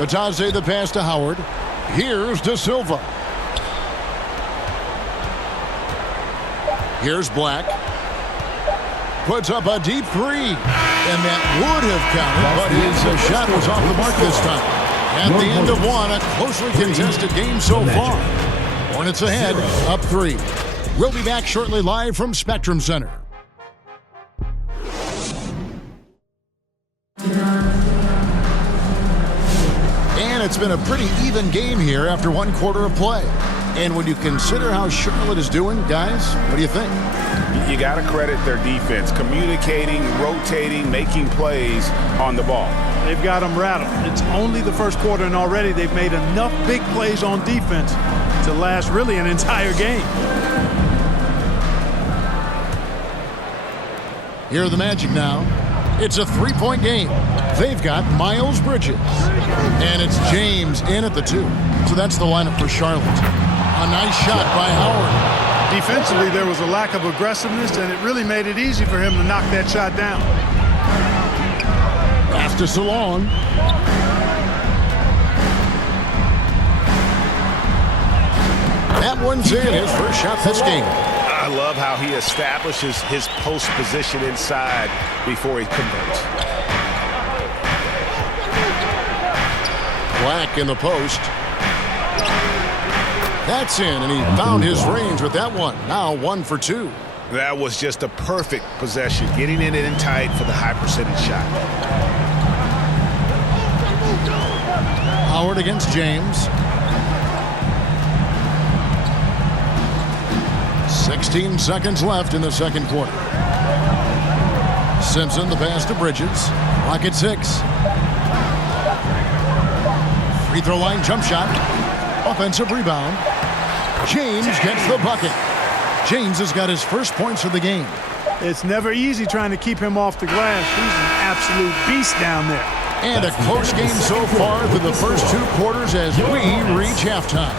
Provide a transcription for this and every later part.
Batazze the pass to Howard. Here's De Silva. Here's Black. Puts up a deep three. And that would have counted, but his shot was off the mark this time. At the end of one, a closely contested game so far. Hornets ahead, up 3. We'll be back shortly live from Spectrum Center. And it's been a pretty even game here after 1 quarter of play. And when you consider how Charlotte is doing, guys, what do you think? You got to credit their defense, communicating, rotating, making plays on the ball. They've got them rattled. It's only the first quarter, and already they've made enough big plays on defense to last really an entire game. Here are the Magic now. It's a 3-point game. They've got Miles Bridges. And it's James in at the 2. So that's the lineup for Charlotte. A nice shot by Howard. Defensively, there was a lack of aggressiveness, and it really made it easy for him to knock that shot down. Pass to Salon. That one's in. His first shot this game. I love how he establishes his post position inside before he converts. Black in the post. That's in, and he found his range with that one. Now 1 for 2. That was just a perfect possession, getting it in tight for the high percentage shot. Howard against James. 16 seconds left in the second quarter. Simpson the pass to Bridges. Clock at 6. Free throw line jump shot. Offensive rebound. James gets the bucket. James has got his first points of the game. It's never easy trying to keep him off the glass. He's an absolute beast down there. And a close game so far through the first 2 quarters as we reach halftime.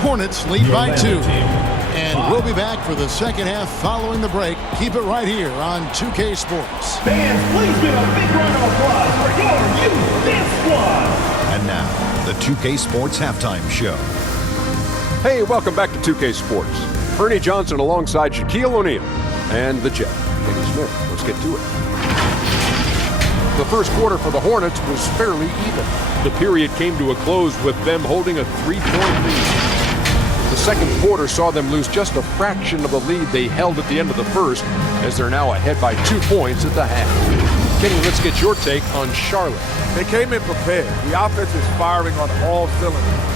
Hornets lead by 2. And we'll be back for the second half following the break. Keep it right here on 2K Sports. Fans, please give a big round of applause for your youth dance squad. And now, the 2K Sports Halftime Show. Hey, welcome back to 2K Sports. Ernie Johnson alongside Shaquille O'Neal and the Jet, Kenny Smith. Let's get to it. The first quarter for the Hornets was fairly even. The period came to a close with them holding a 3-point lead. The second quarter saw them lose just a fraction of the lead they held at the end of the first, as they're now ahead by 2 points at the half. Kenny, let's get your take on Charlotte. They came in prepared. The offense is firing on all cylinders.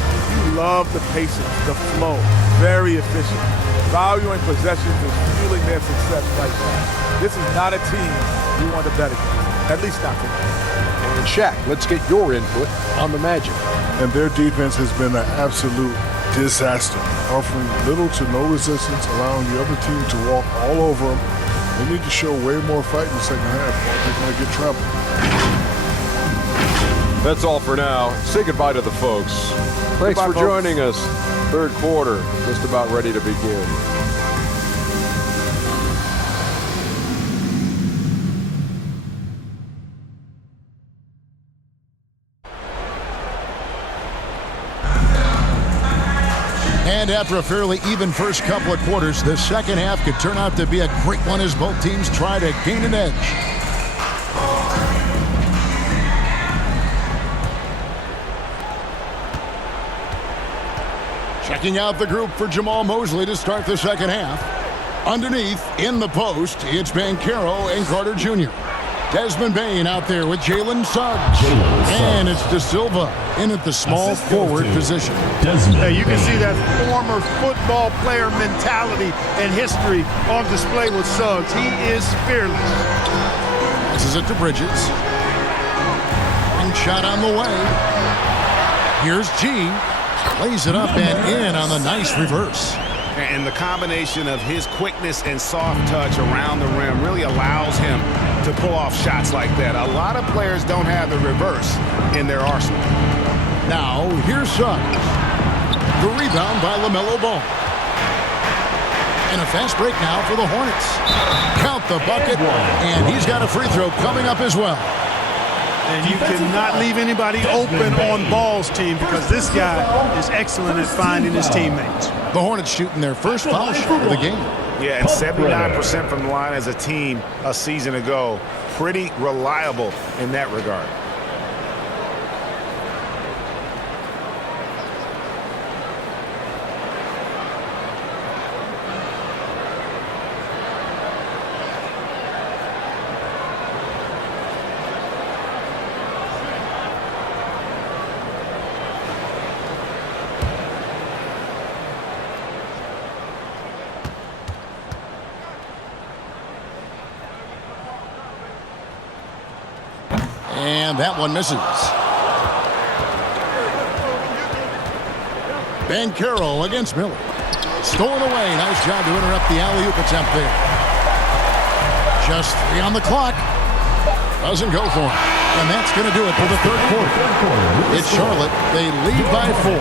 You love the patience, the flow, very efficient. Valuing possessions is fueling their success right now. This is not a team you want to bet against, at least not tonight. And Shaq, let's get your input on the Magic. And their defense has been an absolute disaster, offering little to no resistance, allowing the other team to walk all over them. They need to show way more fight in the second half, or they're going to get trampled. That's all for now. Say goodbye to the folks. Thanks for joining us. Third quarter, just about ready to begin. And after a fairly even first couple of quarters, the second half could turn out to be a great one as both teams try to gain an edge. Checking out the group for Jamal Mosley to start the second half. Underneath, in the post, it's Banchero and Carter Jr. Desmond Bain out there with Jalen Suggs. And it's De Silva in at the small forward position. Hey, you can see that former football player mentality and history on display with Suggs. He is fearless. Passes it to Bridges. One shot on the way. Here's G. Lays it up and in on the nice reverse. And the combination of his quickness and soft touch around the rim really allows him to pull off shots like that. A lot of players don't have the reverse in their arsenal. Now, here's Suggs. The rebound by LaMelo Ball. And a fast break now for the Hornets. Count the bucket, and he's got a free throw coming up as well. And you cannot leave anybody open on Ball's team because this guy is excellent at finding his teammates. The Hornets shooting their first foul shot of the game. Yeah, and 79% from the line as a team a season ago. Pretty reliable in that regard. And that one misses. Banchero against Miller. Stolen away. Nice job to interrupt the alley-oop attempt there. Just 3 on the clock. Doesn't go for him. And that's going to do it for the third quarter. It's Charlotte. They lead by 4.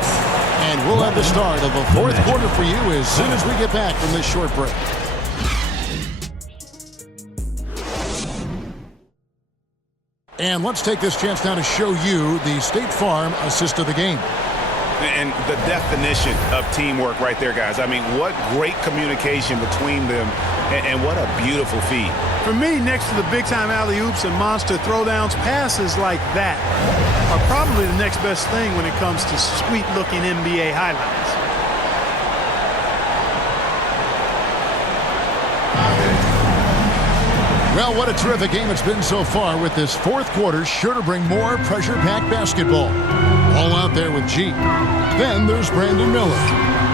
And we'll have the start of the fourth quarter for you as soon as we get back from this short break. And let's take this chance now to show you the State Farm assist of the game. And the definition of teamwork right there, guys. I mean, what great communication between them, and what a beautiful feed. For me, next to the big-time alley-oops and monster throwdowns, passes like that are probably the next best thing when it comes to sweet-looking NBA highlights. Well, what a terrific game it's been so far, with this fourth quarter sure to bring more pressure-packed basketball. All out there with G. Then there's Brandon Miller.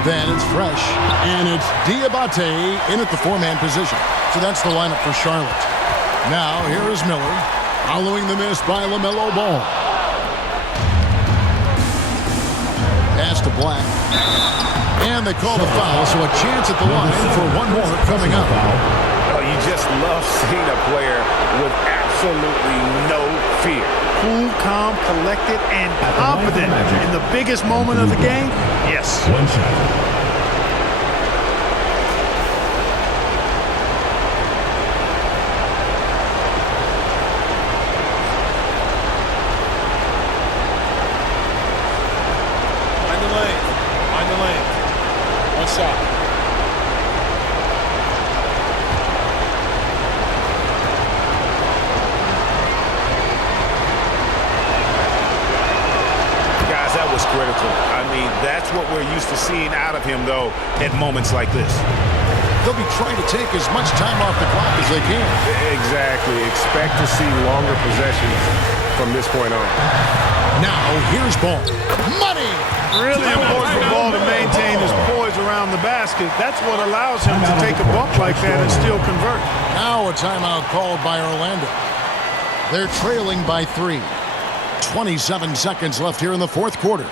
Then it's Fresh. And it's Diabate in at the 4-man position. So that's the lineup for Charlotte. Now, here is Miller, following the miss by LaMelo Ball. Pass to Black. And they call the foul, so a chance at the line for one more coming up. You just love seeing a player with absolutely no fear. Cool, calm, collected, and confident in the biggest moment of the game. Yes. One shot. Find the lane. One shot. Critical. I mean, that's what we're used to seeing out of him, though, at moments like this. They'll be trying to take as much time off the clock as they can. Exactly. Expect to see longer possessions from this point on. Now, here's Ball. Money! Really important for Ball to maintain his poise around the basket. That's what allows him to take a bump like that and still convert. Now a timeout called by Orlando. They're trailing by 3. 27 seconds left here in the fourth quarter.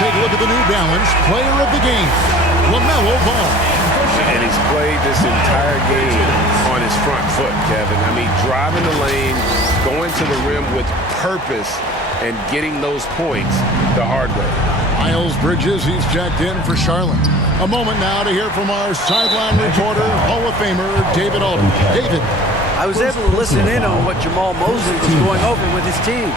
Take a look at the New Balance player of the game, LaMelo Ball. And he's played this entire game on his front foot, Kevin. I mean, driving the lane, going to the rim with purpose, and getting those points the hard way. Miles Bridges, he's checked in for Charlotte. A moment now to hear from our sideline reporter, Hall of Famer David Alden. David. I was able to listen in on what Jamal Mosley was going over with his team.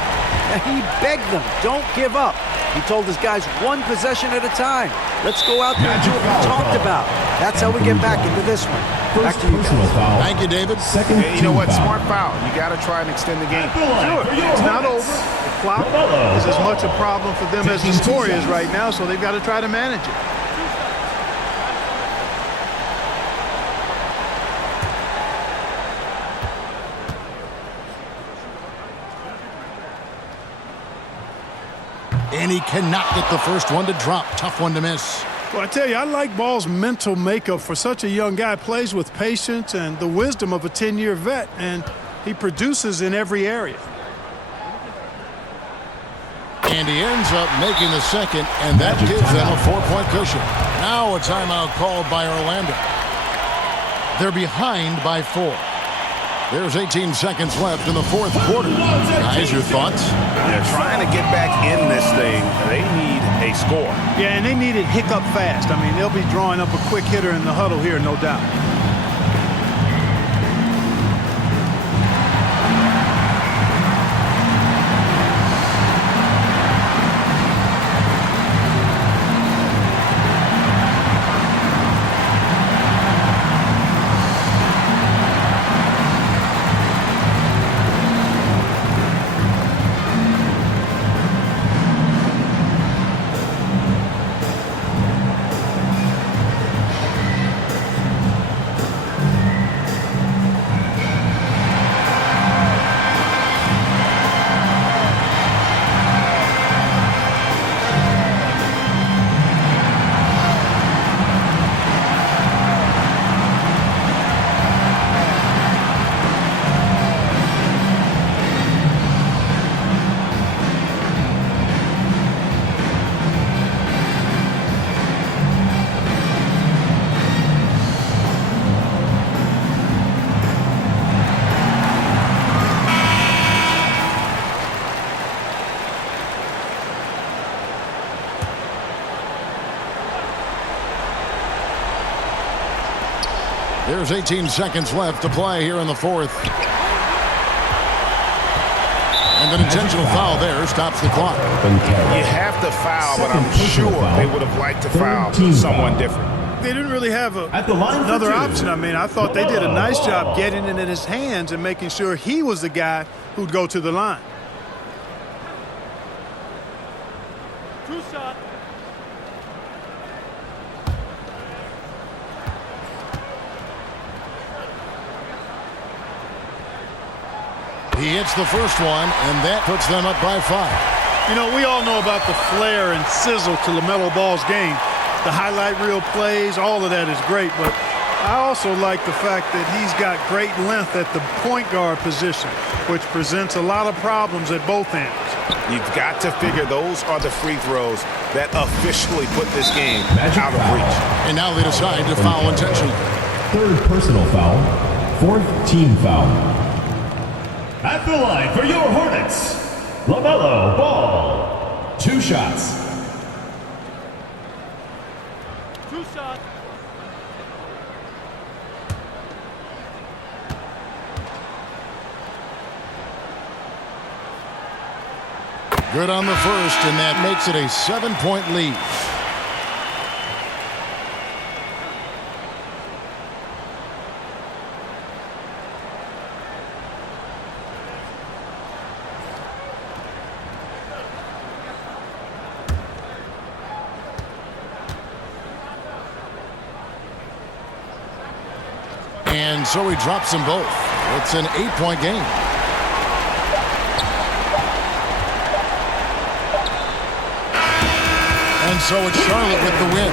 He begged them, don't give up. He told his guys one possession at a time. Let's go out there and do what we talked about. That's how we get back into this one. Back to you guys. Thank you, David. And you know what? Smart foul. You got to try and extend the game. Sure, it's not over. The clock is as much a problem for them as the score is right now, so they've got to try to manage it. And he cannot get the first one to drop. Tough one to miss. Well, I tell you, I like Ball's mental makeup for such a young guy. Plays with patience and the wisdom of a 10-year vet, and he produces in every area. And he ends up making the second, and that gives them a 4-point cushion. Now a timeout called by Orlando. They're behind by 4. There's 18 seconds left in the fourth quarter. Guys, your thoughts? They're trying to get back in this thing. They need a score. Yeah, and they need it hiccup fast. I mean, they'll be drawing up a quick hitter in the huddle here, no doubt. There's 18 seconds left to play here in the fourth. And an intentional foul there stops the clock. You have to foul, but I'm sure they would have liked to foul someone different. They didn't really have another option. I mean, I thought they did a nice job getting it in his hands and making sure he was the guy who'd go to the line. Two shot. He hits the first one, and that puts them up by 5. You know, we all know about the flair and sizzle to LaMelo Ball's game. The highlight reel plays, all of that is great, but I also like the fact that he's got great length at the point guard position, which presents a lot of problems at both ends. You've got to figure those are the free throws that officially put this game out of reach. And now they decide to foul intentionally. Third personal foul, fourth team foul. At the line for your Hornets, LaMelo Ball. 2 shots. Two shots. Good on the first, and that makes it a 7-point lead. And so he drops them both. It's an 8-point game. And so it's Charlotte with the win.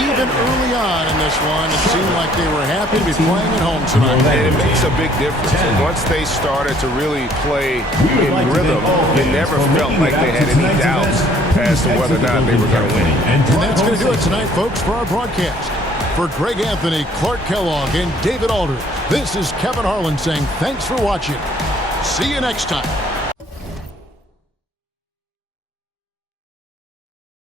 Even early on in this one, it seemed like they were happy to be playing at home tonight. And it makes a big difference. And once they started to really play in rhythm, it never felt like they had any doubts as to whether or not they were going to win. And that's going to do it tonight, folks, for our broadcast. For Greg Anthony, Clark Kellogg, and David Alder, this is Kevin Harlan saying thanks for watching. See you next time.